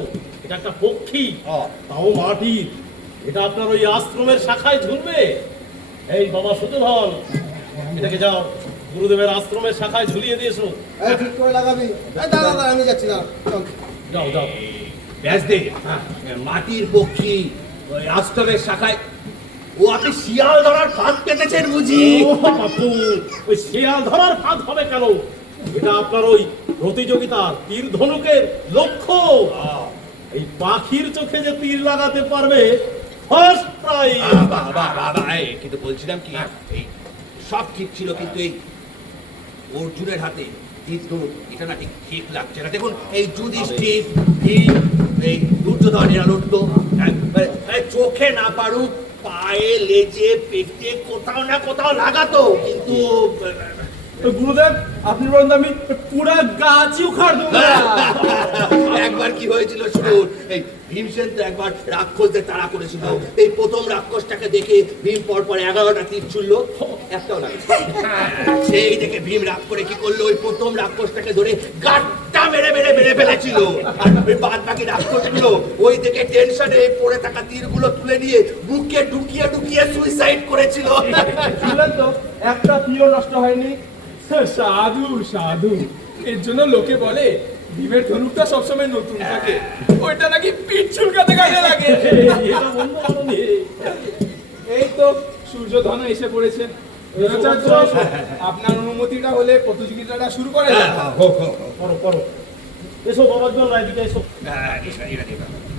এটা একটা পক্ষী, তাও মাটির। এটা আপনার ওই আশ্রমের শাখায় ঝুলবে। এই বাবা সুযোধন, এটাকে যাও গুরুদেবের আশ্রমের শাখায় ঝুলিয়ে দিয়েছো। ঠিক করে লাগাবি। দাদা আমি যাচ্ছি না। যাও। ব্যাসদেব, মাটির পক্ষী ওই আশ্রমের শাখায়। ও আপনি শিয়াল ধরার ফাঁদ পেতেছেন বুঝি? ও বাপু, ওই শিয়াল ধরার ফাঁদ হবে কেন? এটা আপনার ওই প্রতিযোগিতার তীর ধনুকের লক্ষ্য। এই পাখির চোখে যে তীর লাগাতে পারবে ফার্স্ট প্রাইজ। কিন্তু বলছিলাম কি, এই সব ঠিক ছিল, কিন্তু এই অর্জুনের হাতে তীর ধনুক এটা না ঠিক লাগছে না। দেখুন এই যুধিষ্ঠির, ভীম, এই দুর্যোধন এরা লড়তো, চোখে না পারুক পায়ে, লেজে, পেটে কোথাও না কোথাও লাগাতো, কিন্তু গুরুদেব আপনি বলেন আমি পুরা গাছই উখাড় দেবো। একবার কি হয়েছিল শুনুন। এই ভীমসেন তো একবার রাক্ষসদের তাড়া করেছিল। এই প্রথম রাক্ষসটাকে দেখে ভীম পরপর 11টা তীর ছুড়লো, একটাও লাগে। সেই দেখে ভীম রাগ করে কি করলো, ওই প্রথম রাক্ষসটাকে ধরে গাঁটটা মেরে ফেলেছিল। আর ওই বাদ বাকি রাক্ষসগুলো ওই দেখে টেনশনে পড়ে থাকা তীরগুলো তুলে নিয়ে বুকে ঢুকিয়ে সুইসাইড করেছিল। শুনলেন তো, একটা তীরও নষ্ট হয়নি। সাধু, এর জন্য লোকে বলে ভীমের ধনুকটা সবসময় নতুন থাকে, ওইটা নাকি পিঠ চুলকাতে কাজে লাগে। এই তো সূর্যধন এসে পড়েছে। দ্রোণাচার্য, আপনার অনুমতিটা হলে প্রতিযোগিতাটা শুরু করে যাক। করো। এসো বাবার জন্য এদিকে এসো।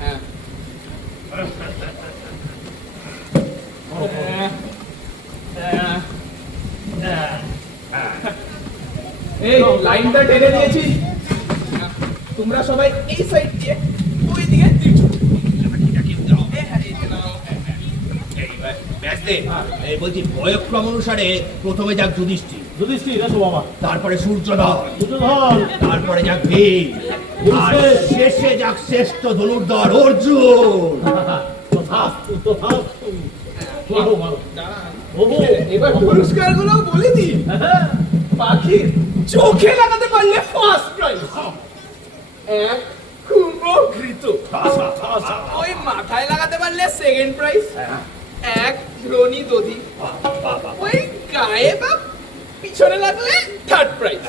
হ্যাঁ। এই লাইনটা টেনে দিয়েছি, তোমরা সবাই এই সাইড দিয়ে ওই দিকে তীর ছুড়ো। এই বলছি বয়ক্রম অনুসারে প্রথমে যাক যুধিষ্ঠির, এসো বাবা। তারপরে সূর্যধন, তারপরে যাক ভীম, আর শেষে যাক শ্রেষ্ঠ ধনুর্ধর অর্জুন। এবার পুরস্কার গুলো বলে দি। পাখির চোখে লাগাতে পারলে ফার্স্ট প্রাইজ, এক কুম্ভকৃত। ওই মাথায় লাগাতে পারলে সেকেন্ড প্রাইজ, এক দ্রোণী দধি। ওই গায়ে বা পিছনে লাগলে থার্ড প্রাইজ,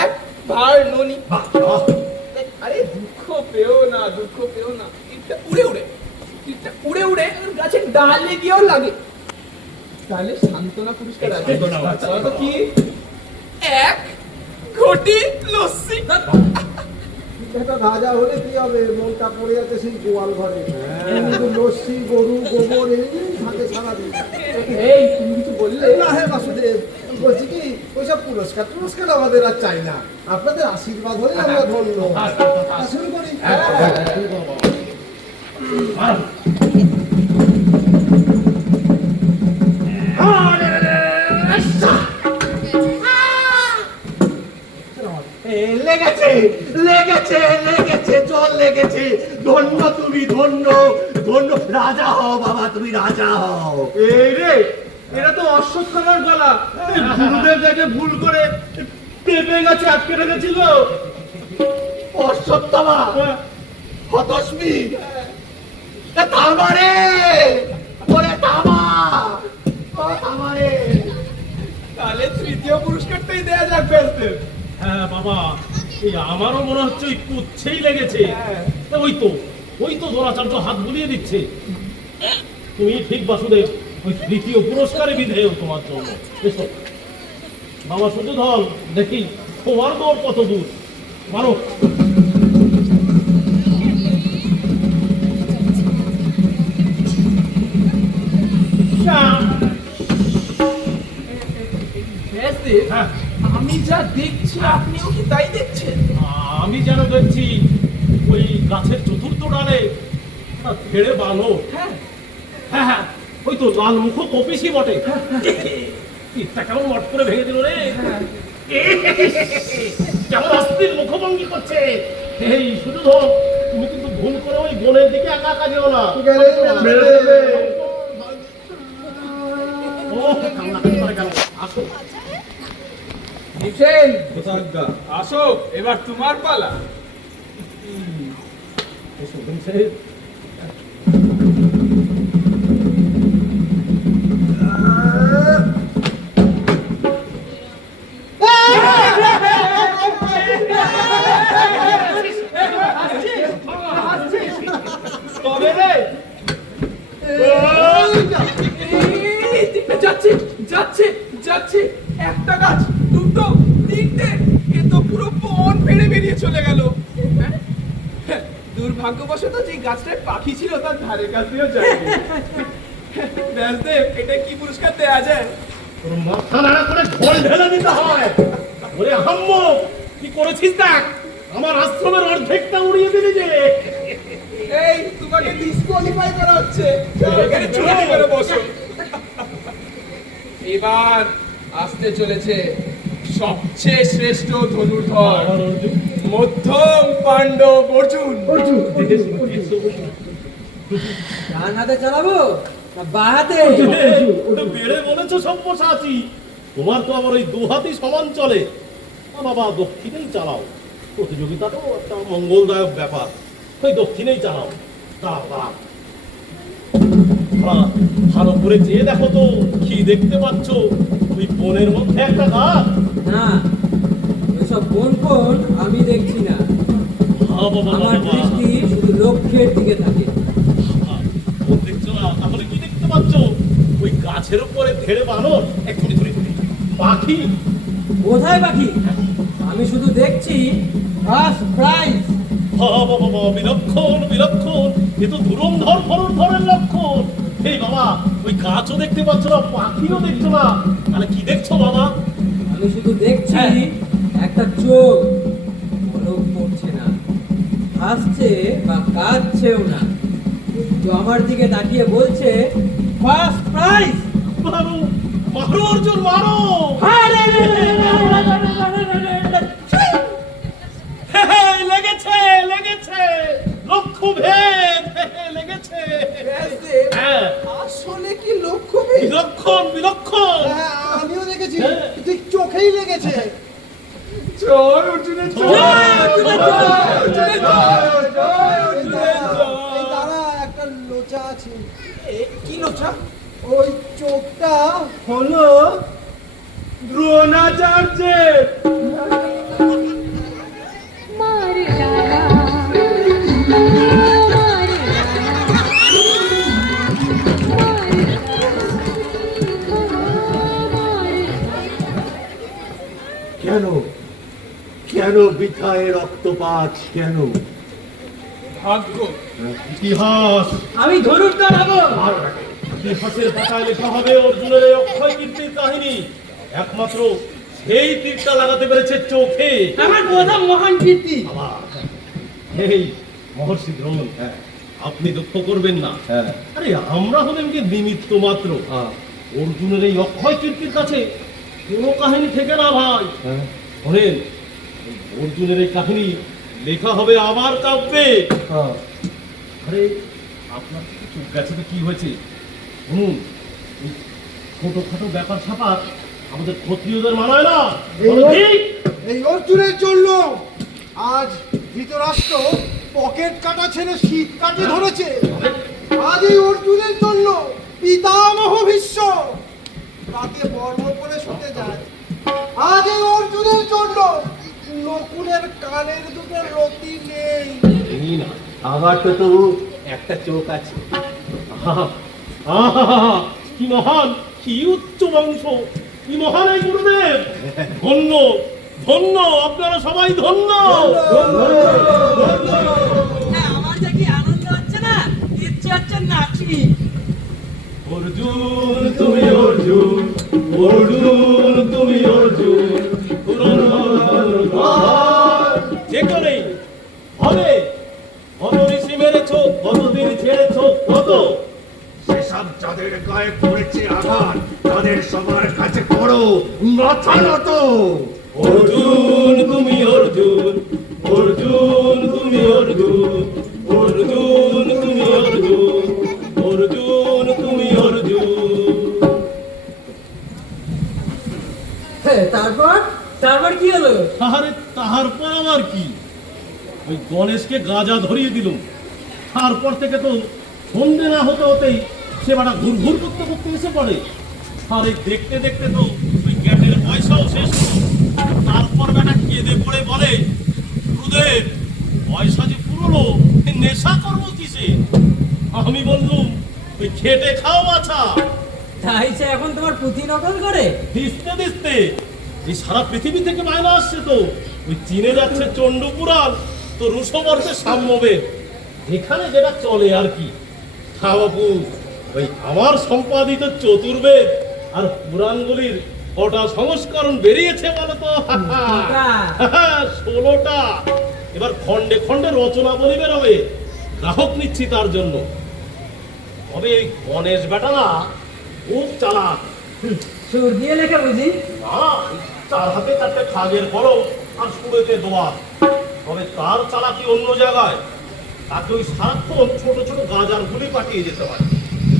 এক ভার ননি। আরে দুঃখ পেও না। তীরটা উড়ে ওর গাছের ডালে গিয়েও লাগে, তাহলে সান্ত্বনা পুরস্কার আছে। তো কি, এক ঘটি লস্যি। এটা রাজা হলে কি হবে, মনটা পড়ে যাচ্ছে সেই গোয়াল ঘরে। লস্যি, গরু, গোবর এই থাকে সারাদিন। এই তুমি কিছু বললে না। হ্যাঁ বাসুদেব, বলছি কি ওইসব পুরস্কার আমাদের আর চাই না। আপনাদের আশীর্বাদ হলে আমরা ধন্য। শুরু করি। লেগেছে, জল লেগেছে। ধন্য তুমি, ধন্য। রাজা হও বাবা, তুমি রাজা হও। এই রে, এটা তো অশ্বত্থামার গলা। গুরুদেব যাকে ভুল করে পেঁপে গাছে আটকে রেখেছিল। অশ্বত্থামা, হতস্মি, থামারে, ওরে থামা, থামারে। তাহলে তৃতীয় পুরস্কারটাই দেয়া যাক ব্যাসদেব। হ্যাঁ বাবা, এই আমারও মনে হচ্ছে ওই কুচ্ছেই লেগেছে। ওই তো দ্রোণাচার্য হাত বুলিয়ে দিচ্ছে। তুমি ঠিক বাসুদেব, ওই তৃতীয় পুরস্কারে বিধেয় তোমার জন্য। এসো বাবা সুযোধন, দেখি তোমার দৌড় কত দূর মারো। ব্যাসদেব, হ্যাঁ, আমি যা দেখছি আপনিও কি তাই দেখছেন? আমি যেন দেখছি ওই গাছের চতুর্থ ডালে একটা ধেড়ে বানো। হ্যাঁ হ্যাঁ হ্যাঁ, ওই তো লাল মুখ কপিসই বটে। তীরটা কেমন মট করে ভেঙে দিল রে, কেমন অস্থির মুখভঙ্গি করছে। এই শুধু ধর, তুমি কিন্তু ভুল করে ওই বোনের দিকে একা একা যেও না। মেরে দেবে। ও কান্নাকাটি করে কেন? আসো। ভীমসেন, আসো, এবার তোমার পালা। এসো ভীমসেন। তবে রে, যাচ্ছে যাচ্ছে যাচ্ছে, একটা গাছ, দুটো, তিনটে, এ তো পুরো বন পেড়ে বেরিয়ে চলে গেল। হ্যাঁ, দুর্ভাগ্যবশত যে গাছটায় পাখি ছিল তার ধারে কাছ দিয়েও যায়। ব্যাসদেব, এটা কি পুরস্কার দেয়া যায়? তোর মাথা নাড়া করে ঢোল ঢেলে দিতে হয়। ওরে আহাম্মক, কি করেছিস দেখ, আমার আশ্রমের অর্ধেকটা উড়িয়ে দিলি যে। এই, তোমাকে ডিসকোয়ালিফাই করা হচ্ছে। এখানে চুরি করে বসো। এবার আসতে চলেছে সবচেয়ে শ্রেষ্ঠ ধনুর্ধর, মধ্যম পাণ্ডব অর্জুন। ডান হাতে চালাবো না বাঁ হাতে? ওটা বেড়ে বলেছো সব্যসাচী, তোমার তো আবার ওই দু হাতই সমান চলে। বাবা দক্ষিণেই চালাও, প্রতিযোগিতা তো একটা মঙ্গলদায়ক ব্যাপার, ওই দক্ষিণেই চালাও। দাঁড়াও, ভালো করে চেয়ে দেখো তো কি দেখতে পাচ্ছ। ওই বনের মধ্যে একটা গাছ। না, ওইসব কোন কোন আমি দেখছি না। আমার দৃষ্টি শুধু লক্ষ্যের দিকে থাকে। দেখছো না, তাহলে কি দেখতে পাচ্ছ? ওই গাছের উপরে ধেড়ে বানর, এক্ষুনি ধরে ধরে পাখি। কোথায় পাখি? আমি শুধু দেখছি ফার্স্ট প্রাইজ। বাবা বিলক্ষণ বিলক্ষণ, এ তো ধুরন্ধর ফরন্ধরের লক্ষণ। এই বাবা, ওই গাছও দেখতে পাচ্ছ না, পাখিও দেখছো না, তাহলে কি দেখছো বাবা? আমি শুধু দেখছি একটা চোখ, পলক পড়ছে না, হাসছে বা কাঁদছেও না, তো আমার দিকে তাকিয়ে বলছে ফার্স্ট প্রাইজ। মারো মারো অর্জুন মারো। লেগেছে লেগেছে, লক্ষ্য ভেদ লেগেছে। ব্যাসদেব, হ্যাঁ, আসলে কি লক্ষ্য ভেদ? বিলক্ষণ বিলক্ষণ। হ্যাঁ, আমিও দেখেছি, হ্যাঁ। ঠিক চোখেই লেগেছে। জয় অর্জুনের জয়, জয় অর্জুনের জয়, অর্জুনের জয়, জয় এই অর্জুনের দাঁড়া, এই জয়। দাঁড়া, একটা লোচা আছে। কি লোচা? ওই চোখটা হলো দ্রোণাচার্যের। मार डाला मार কেন কেন বৃথায় রক্তপাত? কেন? ভাগ্য, ইতিহাস, আমি ধনুর্ধর হবো। ইতিহাসের পাতায় লেখা হবে অর্জুনের এই অক্ষয় কীর্তির কাহিনী। একমাত্র সেই তীরটা লাগাতে পেরেছে চোখে। আমার প্রথম মহান কীর্তি। বাবা, এই মহর্ষি দ্রোণ, আপনি দুঃখ করবেন না। আরে আমরা হলাম কি নিমিত্ত মাত্র। অর্জুনের এই অক্ষয় কীর্তির কাছে কোনো কাহিনী থেকে না ভাই। শোনেন, অর্জুনের এই কাহিনী লেখা হবে আমার কাব্যে। আরে আপনার চোখ গেছে তো কি হয়েছে? শুনুন, এই ছোটখাটো ব্যাপার স্যাপার আমাদের ক্ষত্রিয়দের মানায় না। বলো ঠিক? এই অর্জুনের জন্য আজ ধৃতরাষ্ট্র পকেট কাটা ছেড়ে শীত কাটে ধরেছে। আজ এই অর্জুনের জন্য পিতামহ ভীষ্ম রাতে বর্ম করে শুতে যায়। আজ এই অর্জুনের জন্য নকুলের কানের দুটো রতি নেই। এই না, আমার তো তো একটা চোখ আছে। আহা, আহা, কি মহান, কি উচ্চ বংশ, কি মহান এই গুরুদেব। ধন্য ধন্য, আপনারা সবাই ধন্য। আমার যে কি আনন্দ হচ্ছে না, ইচ্ছে হচ্ছে নাচি। অর্জুন তুমি অর্জুন, অর্জুন তুমি অর্জুন, যে করেই হবে করেছো, কতদিন ছেড়েছো, কত? সেসব যাদের গায়ে পড়েছে আঘাত তাদের সবার কাছে করো মাথা নত। অর্জুন তুমি অর্জুন, অর্জুন তুমি অর্জুন, অর্জুন তুমি অর্জুন, অর্জুন তুমি অর্জুন। হ্যাঁ, তারপর তারপর কি হলো? আরে তাহার পর আবার কি, ওই গণেশকে গাঁজা ধরিয়ে দিল। তারপর থেকে তো সন্ধে না হতে হতেই সে বাড়া ঘুর ঘুর করতে করতে এসে পড়ে। আর এই দেখতে দেখতে তো ওই গ্যাটের পয়সাও শেষ হলো। তারপর বেটা কেঁদে পড়ে বলে, গুরুদেব পয়সা যে পুরোলো, নেশা করবো কিসে? আমি বললুম, ওই খেটে খাও বাছা। তাই সে এখন তোমার পুঁথি নকল করে? দিস্তে দিস্তে এই সারা পৃথিবী থেকে মায়না আসছে তো। ওই চীনে যাচ্ছে চণ্ডপুরাণ, তো রুশবর্ষে সাম্যবেদ, এখানে যেটা চলে আর কি। হ্যাঁ বাবু, ওই আমার সম্পাদিত চতুর্বেদ আর পুরাণগুলির কটা সংস্করণ বেরিয়েছে বলো তো? 16টা। এবার খন্ডে খন্ডে রচনা বলি বেরোবে, গ্রাহক নিচ্ছি তার জন্য। তবে এই গণেশ বেটা না খুব চালাক। সুর দিয়ে লেখা বুঝি? না, তার হাতে 4টে খাগের কলম আর সুরেতে দোয়া। তবে তার চালাকি অন্য জায়গায়। তাকে ওই সারাক্ষণ ছোট ছোট গাঁজার গুলি পাঠিয়ে যেতে হয়।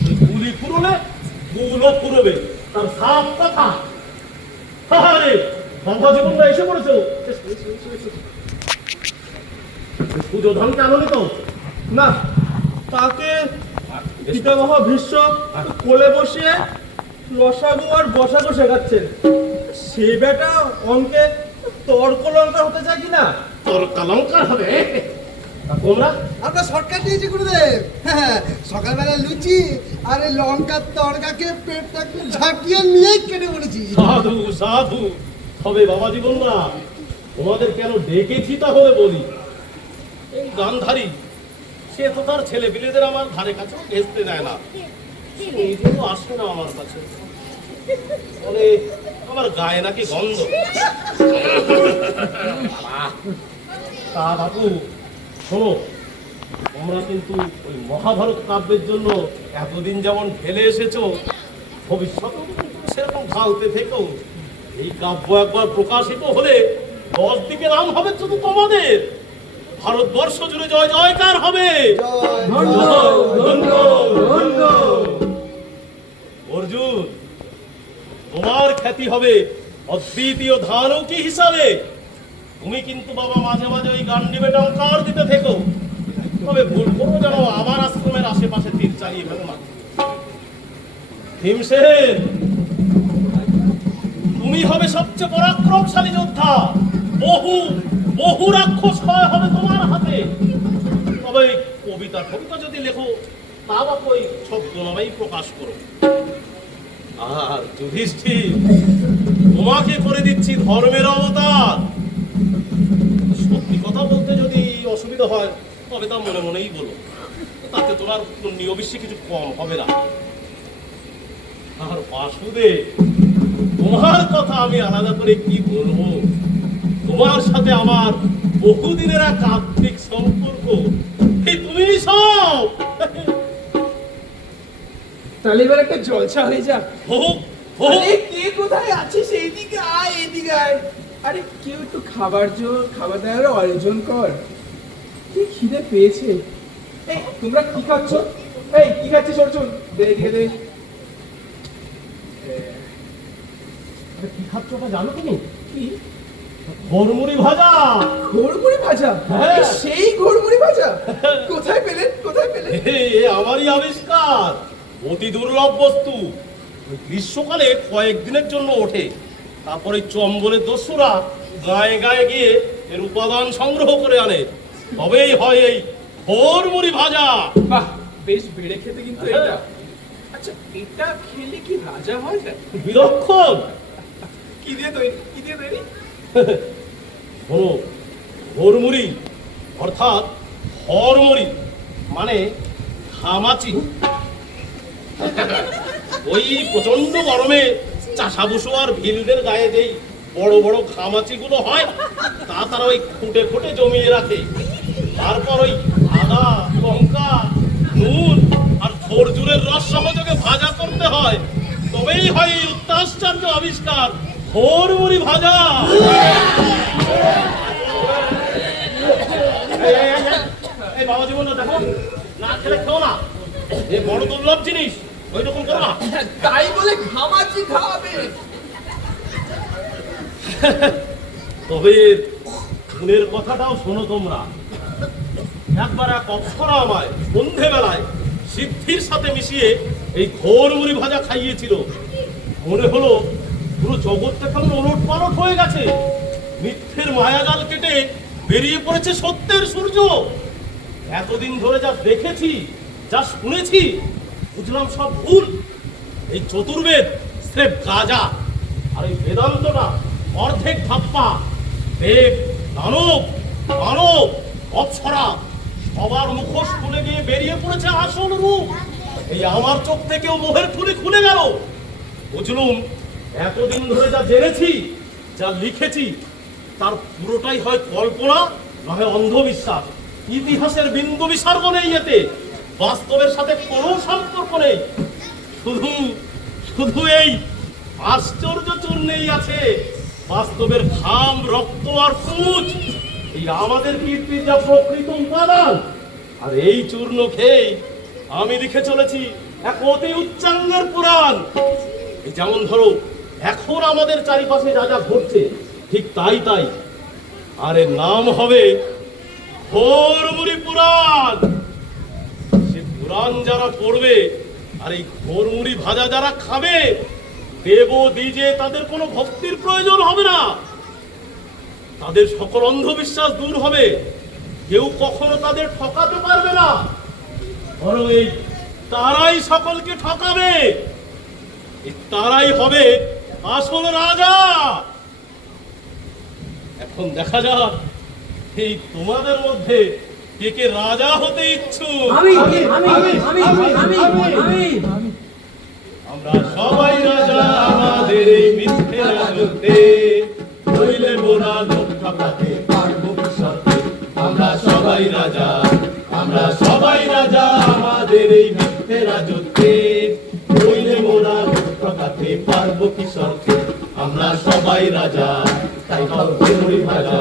ওই গুলি ফুরলে গুলো ফুরবে, তার সাপ কথা। আরে বাবা জীবনটা এসে পড়েছো। সুযোধনকে আনলি তো? না, তাকে পিতামহ ভীষ্ম কোলে বসিয়ে লসাগু আর বসাগু শেখাচ্ছেন। সে বেটা অঙ্কে তর্ক লঙ্কা হতে চায় কিনা? তোর কালঙ্কার হবে। আর তোমরা? আমরা শর্টকাট দিয়েছি গুরুদেব। হ্যাঁ, সকালবেলা লুচি আর এই লঙ্কার তরকাকে পেটটা একটু ঝাঁকিয়ে নিয়েই কেটে বলেছি। সাধু সাধু। তবে বাবা জীবনরা, তোমাদের কেন ডেকেছি তাহলে বলি। এই গান্ধারী সে তো তার ছেলে পিলেদের আমার ধারে কাছে ভেস্তে দেয় না, এই জন্য আসে না আমার কাছে। বলে আমার গায়ে নাকি গন্ধ। তা বাবু শোনো, তোমরা কিন্তু ওই মহাভারত কাব্যের জন্য এতদিন যেমন ঢেলে এসেছো, ভবিষ্যতেও কিন্তু সেরকম ঢালতে থেকো। এই কাব্য একবার প্রকাশিত হলে 10 দিকে নাম হবে শুধু তোমাদের। ভারতবর্ষ জুড়ে জয় জয়কার হবে। অর্জুন, তোমার খ্যাতি হবে অদ্বিতীয় ধানকি হিসাবে। তুমি কিন্তু বাবা মাঝে মাঝে ওই গান্ডিবে টঙ্কার দিতে থেকো। তবে ভুল করো যেন আমার আশ্রমের আশেপাশে তীর চালিয়ে ফেলো না। ভীমসেন, তুমি হবে সবচেয়ে পরাক্রমশালী যোদ্ধা। বহু বহু রাক্ষস ক্ষয় হবে তোমার হাতে। তবে কবিতা যদি লেখো, তা বা ওই ছদ্মনামেই প্রকাশ করো। আর যুধিষ্ঠির, তোমাকে করে দিচ্ছি ধর্মের অবতার। সত্যি কথা বলতে যদি অসুবিধা হয় তবে তা মনে মনেই বলো, তাতে তোমার পুণ্য অবশ্যই কিছু কম হবে না। আর বাসুদেব, তোমার কথা আমি আলাদা করে কি বলবো। তোমার সাথে আমার বহুদিনের এক আত্মিক সম্পর্ক, এই তুমি সব। তাহলে এবার একটা জলসা হয়ে যাক। হোক হোক। আরে কে কোথায় আছিস? এইদিকে আয়, এইদিকে আয়। আরে কেউ একটু খাবার দাবার আয়োজন কর। কি খিদে পেয়েছে। এই তোমরা কি খাচ্ছ? এই কি খাচ্ছিস অর্জুন? দে এদিকে দে। আরে কি খাচ্ছ ওটা জানো তুমি? কি? ঘরমুড়ি ভাজা। ঘোরমুড়ি ভাজা? হ্যাঁ। এই সেই ঘোরমুড়ি ভাজা? কোথায় পেলেন? কোথায় পেলেন? এ আমারই আবিষ্কার, অতি দুর্লভ বস্তু। ওই গ্রীষ্মকালে কয়েকদিনের জন্য ওঠে। তারপরে চম্বলের দস্যুরা গায়ে গায়ে গিয়ে এর উপাদান সংগ্রহ করে আনে। তবেই হয় এই ঘরমুড়ি ভাজা। বাহ, বেশ বেড়ে খেতে কিন্তু এটা। আচ্ছা, এটা খেলে কি রাজা হয় যায়? বিলক্ষণ। কি দিয়ে তৈরি? কি দিয়ে তৈরি? শোনো, ঘরমুড়ি অর্থাৎ হরমুড়ি মানে ঘামাচি। ওই প্রচন্ড গরমে চাষাবুসো আর ভিলদের গায়ে যেই বড় বড় ঘামাচি গুলো হয়, তা তারা ওই খুঁটে খুঁটে জমিয়ে রাখে। তারপর ওই আদা, লঙ্কা ফলের রস সহযোগে ভাজা করতে হয়, তবেই হয় এই অত্যাশ্চর্য আবিষ্কার ঘোরমুড়ি ভাজা। এই বাবা জীবন দেখো, না খেলে খেও না, এ বড় দুর্লভ জিনিস, ওই রকম করো না। তাই বলে ঘামাচি খাওয়াবে? তবে গুণের কথাটাও শোনো তোমরা। একবার এক অপ্সরা আমায় সন্ধেবেলায় সিদ্ধির সাথে মিশিয়ে এই ঘোর মুড়ি ভাজা খাইয়েছিল। মনে হলো পুরো জগৎটা কেমন ওলট পালট হয়ে গেছে, মিথ্যের মায়াজাল কেটে বেরিয়ে পড়েছে সত্যের সূর্য। এতদিন ধরে যা দেখেছি, যা শুনেছি, বুঝলাম সব ভুল। এই চতুর্বেদ স্রেফ গাজা, আর এই বেদান্তটা অর্ধেক ধাপ্পা। দেব, দানব, মানব, অপ্সরা সবার মুখোশ খুলে গিয়ে বেরিয়ে পড়েছে আসল রূপ। এই আমার চোখ থেকেও মোহের ঠুলি খুলে গেল। বুঝলুম এতদিন ধরে যা জেনেছি, যা লিখেছি, তার পুরোটাই হয় কল্পনা, না হয় অন্ধবিশ্বাস। ইতিহাসের বিন্দু বিসর্গ নেই এতে, বাস্তবের সাথে কোনো সম্পর্ক নেই। শুধু শুধু এই আশ্চর্য চূর্ণেই আছে বাস্তবের ঘাম, রক্ত আর পুঁজ, এই আমাদের কীর্তির যা প্রকৃত উপাদান। আর এই চূর্ণ খেয়ে আমি লিখে চলেছি এক অতি উচ্চাঙ্গের পুরাণ। এই যেমন ধরো এখন আমাদের চারিপাশে যা যা ঘটছে, ঠিক তাই তাই। আর এর নাম হবে ঘোরমুড়ি পুরাণ। সে পুরাণ যারা পড়বে আর এই ঘোরমুড়ি ভাজা যারা খাবে, দেব দ্বিজে তাদের কোনো ভক্তির প্রয়োজন হবে না। তাদের সকল অন্ধবিশ্বাস দূর হবে, কেউ কখনো তাদের ঠকাতে পারবে না। বরং এই তারাই সকলকে ঠকাবে, এই তারাই হবে আসল রাজা। এখন দেখা যাক এই তোমাদের মধ্যে কে কে রাজা হতে ইচ্ছুক। আমরা সবাই রাজা আমাদের এই মিথ্যে রাজত্বে, নইলে মোরা লোক ঠকাতে পারবো কি সত্যি। আমরা সবাই রাজা, আমরা সবাই রাজা আমাদের এই মিথ্যে রাজত্বে, নইলে মোরা লোক ঠকাতে পারবো কি সত্যি। আমরা সবাই রাজা, তাই খাও ঘোরমুড়ি ভাজা।